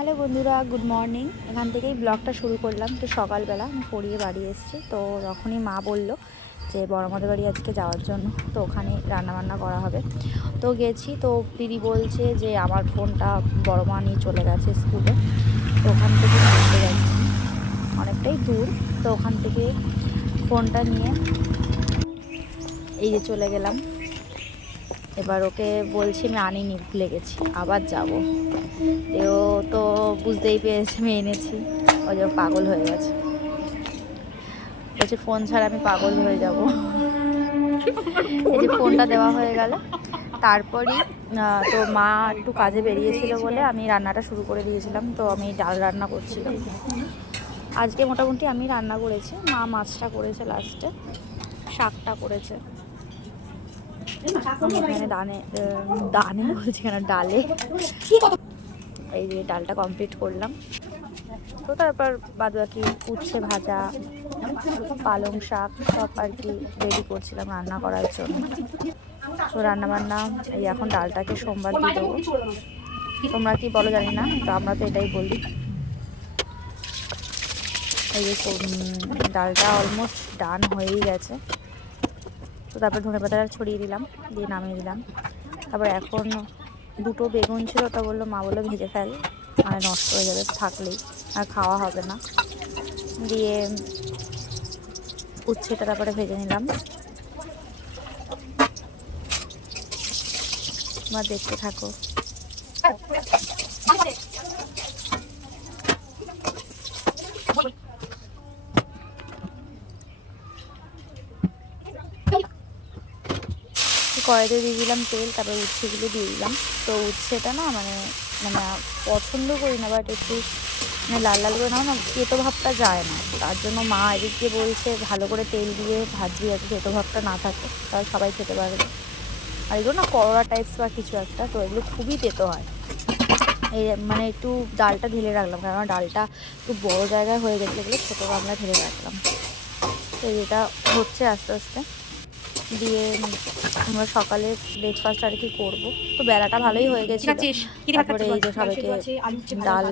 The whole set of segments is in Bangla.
হ্যালো বন্ধুরা, গুড মর্নিং। এখান থেকেই ব্লগটা শুরু করলাম। তো সকালবেলা আমি পড়িয়ে বাড়ি এসেছি। তো তখনই মা বলল যে বড়মাদের বাড়ি আজকে যাওয়ার জন্য, তো ওখানে রান্নাবান্না করা হবে। তো গেছি। তো দিদি বলছে যে আমার ফোনটা বড় মা নিয়ে চলে গেছে স্কুলে। তো ওখান থেকে নিতে যাচ্ছি, অনেকটাই দূর। তো ওখান থেকে ফোনটা নিয়ে এই যে চলে গেলাম। এবার ওকে বলছি আমি আনিনি, ভুলে গেছি, আবার যাব। ও তো বুঝতেই পেরেছে আমি এনেছি। ও যে পাগল হয়ে গেছে, বলছে ফোন ছাড়া আমি পাগল হয়ে যাব। এই যে ফোনটা দেওয়া হয়ে গেল। তারপরই তো মা একটু কাজে বেরিয়েছিল বলে আমি রান্নাটা শুরু করে দিয়েছিলাম। তো আমি ডাল রান্না করছিলাম। আজকে মোটামুটি আমি রান্না করেছি, মা মাছটা করেছে, লাস্টে শাকটা করেছে। আমি এখানে দানে বলছি কেন, ডালে এই যে ডালটা কমপ্লিট করলাম। তো তারপর বাদবাকি উচ্ছে ভাজা, পালং শাক সব আর কি রেডি করছিলাম রান্না করার জন্য। তো রান্নাবান্না এই এখন ডালটাকে সোমবার দিয়ে দেবো। তোমরা কি বলো জানি না, তো আমরা তো এটাই বলি। এই যে ডালটা অলমোস্ট ডান হয়েই গেছে। তো তারপর ধনেপাতাটা ছড়িয়ে দিলাম, দিয়ে নামিয়ে দিলাম। তারপর এখন দুটো বেগুন ছিল, তা বললো মা বললো ভেজে ফেল, মানে নষ্ট হয়ে যাবে থাকলেই, আর খাওয়া হবে না। দিয়ে উচ্ছেটা তারপরে ভেজে নিলাম। তোমরা দেখতে থাকো। কড়াইতে দিয়ে দিলাম তেল, তারপরে উচ্ছেগুলো দিয়ে দিলাম। তো উচ্ছেটা না মানে মানে পছন্দ করি না, বাট একটু মানে লাল লাল করে না তেতো ভাবটা যায় না। তার জন্য মা এদিক দিয়ে বলছে ভালো করে তেল দিয়ে ভাজবি যাতে তেতো ভাবটা না থাকে, তাহলে সবাই খেতে পারবে। আর এগুলো না করলা টাইপস বা কিছু একটা, তো এগুলো খুবই তেতো হয়। এই মানে একটু ডালটা ঢেলে রাখলাম, কারণ ডালটা একটু বড়ো জায়গায় হয়ে গেছে, এগুলো ছোটো গামলা ঢেলে রাখলাম। তো এটা হচ্ছে আস্তে আস্তে। দিয়ে আমরা সকালে ব্রেকফাস্ট আর কি করবো। তো বেলাটা ভালোই হয়ে গেছে। তারপরে এই যে সবাইকে ডাল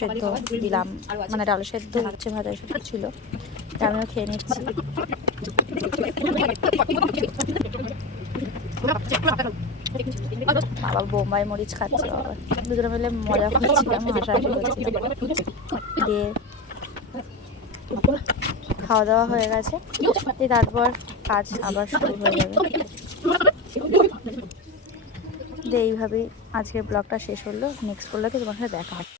সেদ্ধ দিলাম, মানে ডাল সেদ্ধ উচ্ছে ভাজা এসব ছিল, আমিও খেয়ে নিচ্ছি। বাবা বোম্বাই মরিচ খাচ্ছে, বাবা দুজনে মিলে মজা করছিলাম, হাসাহাসি করছিলাম। দিয়ে খাওয়া দাওয়া হয়ে গেছে, দিয়ে তারপর কাজ আবার শুরু হয়ে যাবে। দিয়ে এইভাবেই আজকের ব্লগটা শেষ হলো। নেক্সট ব্লগে তোমার সাথে দেখা হবে।